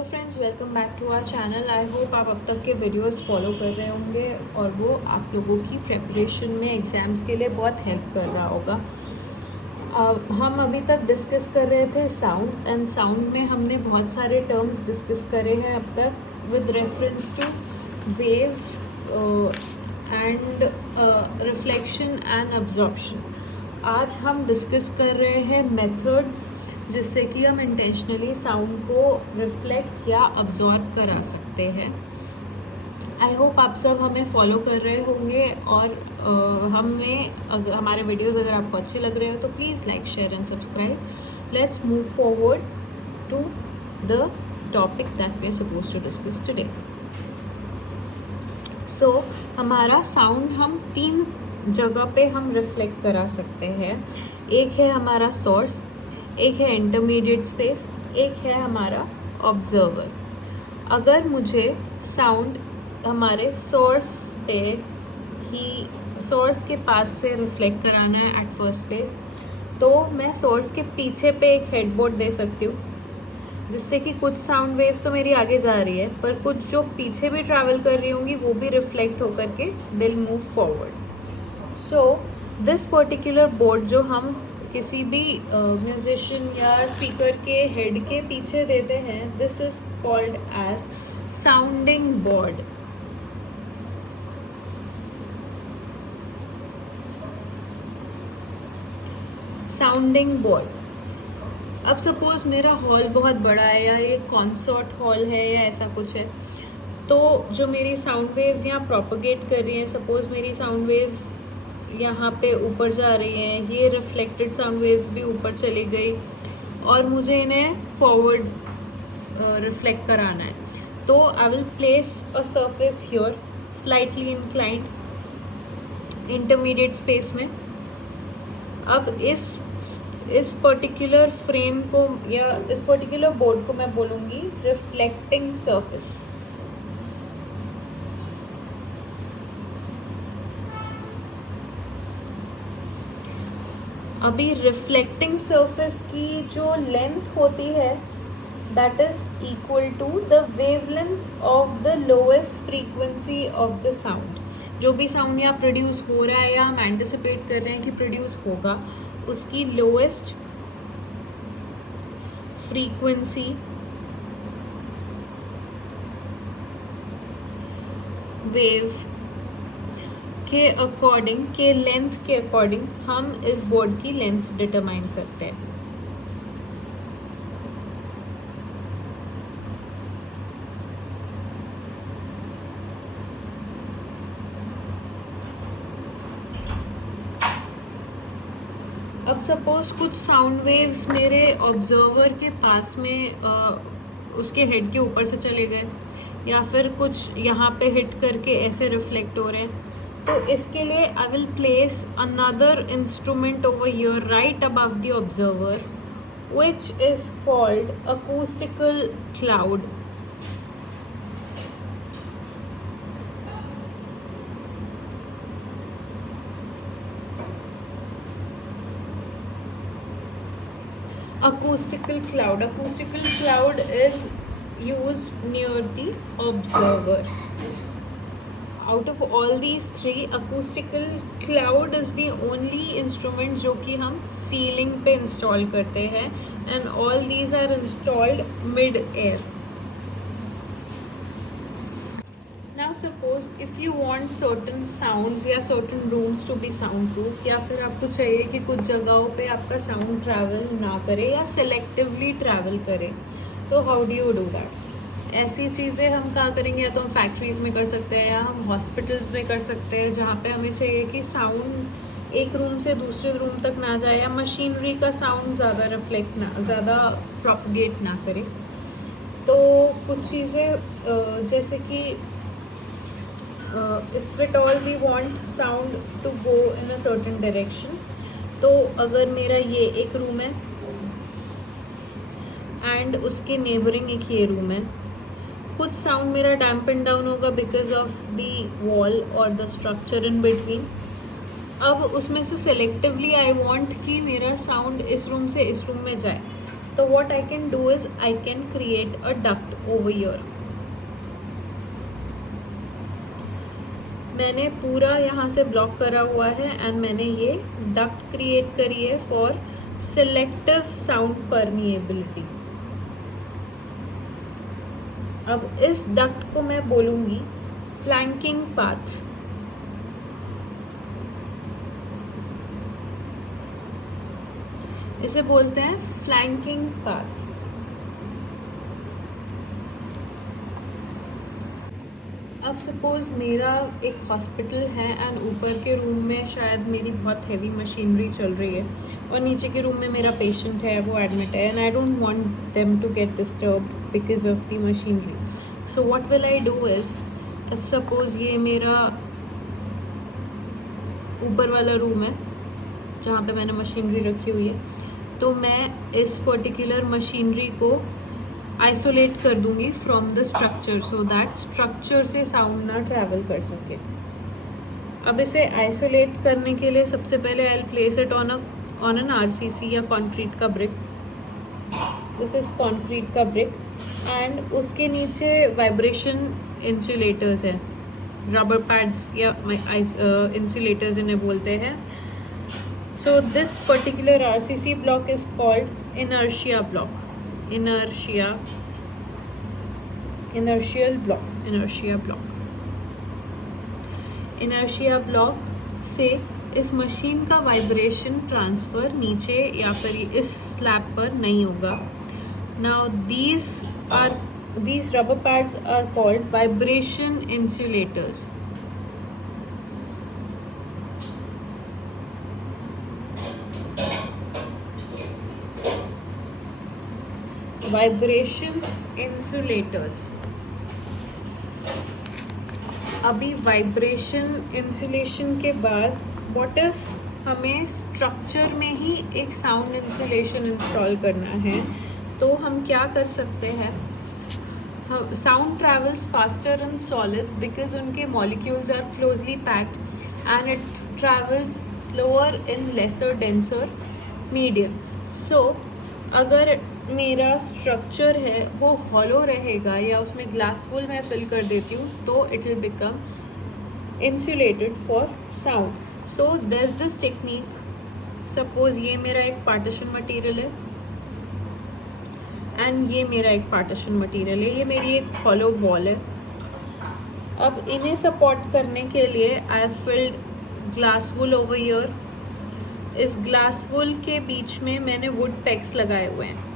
Hello friends, welcome back to our channel. I hope आप अब तक के वीडियोस फॉलो कर रहे होंगे और वो आप लोगों की प्रिपरेशन में एग्ज़ाम्स के लिए बहुत हेल्प कर रहा होगा। हम अभी तक डिस्कस कर रहे थे साउंड एंड साउंड में हमने बहुत सारे टर्म्स डिस्कस करे हैं अब तक with reference two waves and reflection and absorption. आज हम डिस्कस कर रहे हैं मेथड्स जिससे कि हम इंटेंशनली साउंड को रिफ्लेक्ट या अब्जॉर्ब करा सकते हैं। आई होप आप सब हमें फॉलो कर रहे होंगे और हमारे वीडियोस अगर आपको अच्छे लग रहे हो तो please like, share and subscribe. Let's move forward to the topic that we are suppose to discuss today. So हमारा साउंड हम 3 जगह पे हम रिफ्लेक्ट करा सकते हैं। एक है हमारा सोर्स, एक है इंटरमीडिएट स्पेस, एक है हमारा ऑब्जर्वर। अगर मुझे साउंड हमारे सोर्स के पास से रिफ्लेक्ट कराना है एट फर्स्ट प्लेस, तो मैं सोर्स के पीछे पे एक हेडबोर्ड दे सकती हूँ जिससे कि कुछ साउंड वेव्स तो मेरी आगे जा रही है पर कुछ जो पीछे भी ट्रैवल कर रही होंगी वो भी रिफ्लेक्ट होकर के दिल move forward. So this particular board जो हम किसी भी म्यूजिशियन या स्पीकर के हेड के पीछे देते हैं, this is called as sounding board. Sounding board. अब सपोज मेरा हॉल बहुत बड़ा है या ये कॉन्सर्ट हॉल है या ऐसा कुछ है, तो जो मेरी साउंड वेव्स यहाँ प्रोपोगेट कर रही हैं, सपोज मेरी साउंड वेव्स यहाँ पे ऊपर जा रही हैं, ये रिफ्लेक्टेड साउंड वेव्स भी ऊपर चली गई और मुझे इन्हें फॉरवर्ड रिफ्लेक्ट कराना है, तो I will place a surface here slightly inclined intermediate space में। अब इस पर्टिकुलर फ्रेम को या इस पर्टिकुलर बोर्ड को मैं बोलूँगी रिफ्लेक्टिंग सरफेस। अभी रिफ्लेक्टिंग सरफेस की जो लेंथ होती है that is equal to the wavelength of the lowest frequency of the sound. जो भी साउंड यहाँ प्रोड्यूस हो रहा है या हम एंटिसिपेट कर रहे हैं कि प्रोड्यूस होगा, उसकी लोएस्ट फ्रीक्वेंसी वेव के अकॉर्डिंग, के लेंथ के अकॉर्डिंग हम इस बोर्ड की लेंथ डिटरमाइन करते हैं। अब सपोज कुछ साउंड वेव्स मेरे ऑब्जर्वर के पास में उसके हेड के ऊपर से चले गए या फिर कुछ यहाँ पे हिट करके ऐसे रिफ्लेक्ट हो रहे हैं, तो इसके लिए I will place another instrument over here right above the observer which is called acoustical cloud. Acoustical cloud is used near the observer. Out of all these 3, acoustical cloud is the only instrument जो कि हम ceiling पे install करते हैं and all these are installed mid-air. Now suppose if you want certain sounds या certain rooms to be soundproof, या फिर आपको चाहिए कि कुछ जगहों पे आपका साउंड ट्रैवल ना करे या सेलेक्टिवली ट्रैवल करे, तो how do you do that? ऐसी चीज़ें हम कहाँ करेंगे? या तो हम फैक्ट्रीज़ में कर सकते हैं या हम हॉस्पिटल्स में कर सकते हैं जहाँ पे हमें चाहिए कि साउंड एक रूम से दूसरे रूम तक ना जाए या मशीनरी का साउंड ज़्यादा प्रोपगेट ना करे। तो कुछ चीज़ें जैसे कि if it all we want sound to go in a certain direction, तो अगर मेरा ये एक रूम है एंड उसके नेबरिंग एक ये रूम है, कुछ साउंड मेरा डैम्पन डाउन होगा बिकॉज ऑफ द वॉल और द स्ट्रक्चर इन बिटवीन। अब उसमें से सेलेक्टिवली आई वांट कि मेरा साउंड इस रूम से इस रूम में जाए, तो what I can do is I can create a duct over here. मैंने पूरा यहाँ से ब्लॉक करा हुआ है एंड मैंने ये डक्ट क्रिएट करी है फॉर सिलेक्टिव साउंड परमिएबिलिटी. अब इस डक्ट को मैं बोलूँगी फ्लैंकिंग पाथ. इसे बोलते हैं फ्लैंकिंग पाथ. अब सपोज मेरा एक हॉस्पिटल है एंड ऊपर के रूम में शायद मेरी बहुत हैवी मशीनरी चल रही है और नीचे के रूम में मेरा पेशेंट है, वो एडमिट है and I don't want them to get disturb because of the machinery. So what will I do is, if suppose ये मेरा ऊपर वाला रूम है जहाँ पे मैंने मशीनरी रखी हुई है, तो मैं इस पर्टिकुलर मशीनरी को आइसोलेट कर दूंगी from the structure so that structure से साउंड ना ट्रैवल कर सके. अब इसे आइसोलेट करने के लिए सबसे पहले I will place it on an RCC या कंक्रीट का ब्रिक. दिस इज कंक्रीट का ब्रिक एंड उसके नीचे वाइब्रेशन इंसुलेटर्स हैं, रबर पैड्स या इंसुलेटर्स इन्हें बोलते हैं. So this particular RCC block is called inertial block. Inertia block से इस मशीन का वाइब्रेशन ट्रांसफ़र नीचे या फिर इस स्लैब पर नहीं होगा. Now these rubber pads are called vibration insulators. Vibration insulators. अभी वाइब्रेशन इंसुलेशन के बाद व्हाट इफ हमें स्ट्रक्चर में ही एक साउंड इंसुलेशन इंस्टॉल करना है, तो हम क्या कर सकते हैं. Sound travels faster in solids because उनके molecules are closely packed and it travels slower in lesser denser medium. So अगर मेरा स्ट्रक्चर है वो हॉलो रहेगा या उसमें ग्लास वूल मैं फिल कर देती हूँ, तो it will become insulated for sound. So this technique, suppose ये मेरा एक पार्टीशन मटेरियल है एंड ये मेरा एक पार्टीशन मटेरियल है, ये मेरी एक हॉलो वॉल है. अब इन्हें सपोर्ट करने के लिए I have filled glass wool over here. इस ग्लास वूल के बीच में मैंने वुड पेग्स लगाए हुए हैं.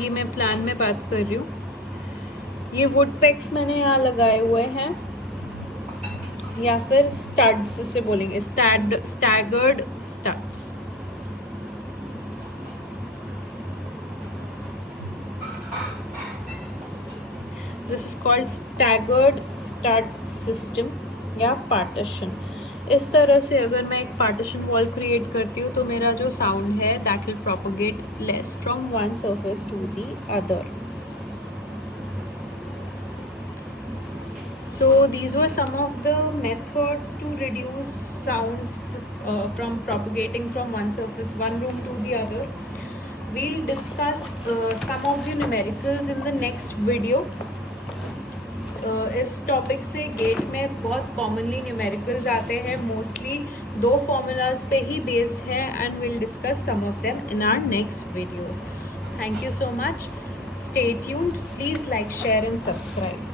ये मैं प्लान में बात कर रही हूँ. ये वुड पेग्स मैंने यहाँ लगाए हुए हैं या फिर स्टड्स इसे बोलेंगे, staggered studs. This is called staggered stud system या पार्टीशन. इस तरह से अगर मैं एक पार्टीशन वॉल क्रिएट करती हूँ तो मेरा जो साउंड है that will propagate less from one surface to the other. So these were some of the methods to reduce sound from propagating from one room to the other. We'll discuss some of the numericals in the next video. इस topic से gate में बहुत commonly numericals आते हैं, mostly 2 formulas पे ही based है and will discuss some of them in our next videos. Thank you so much. Stay tuned. Please like, share and subscribe.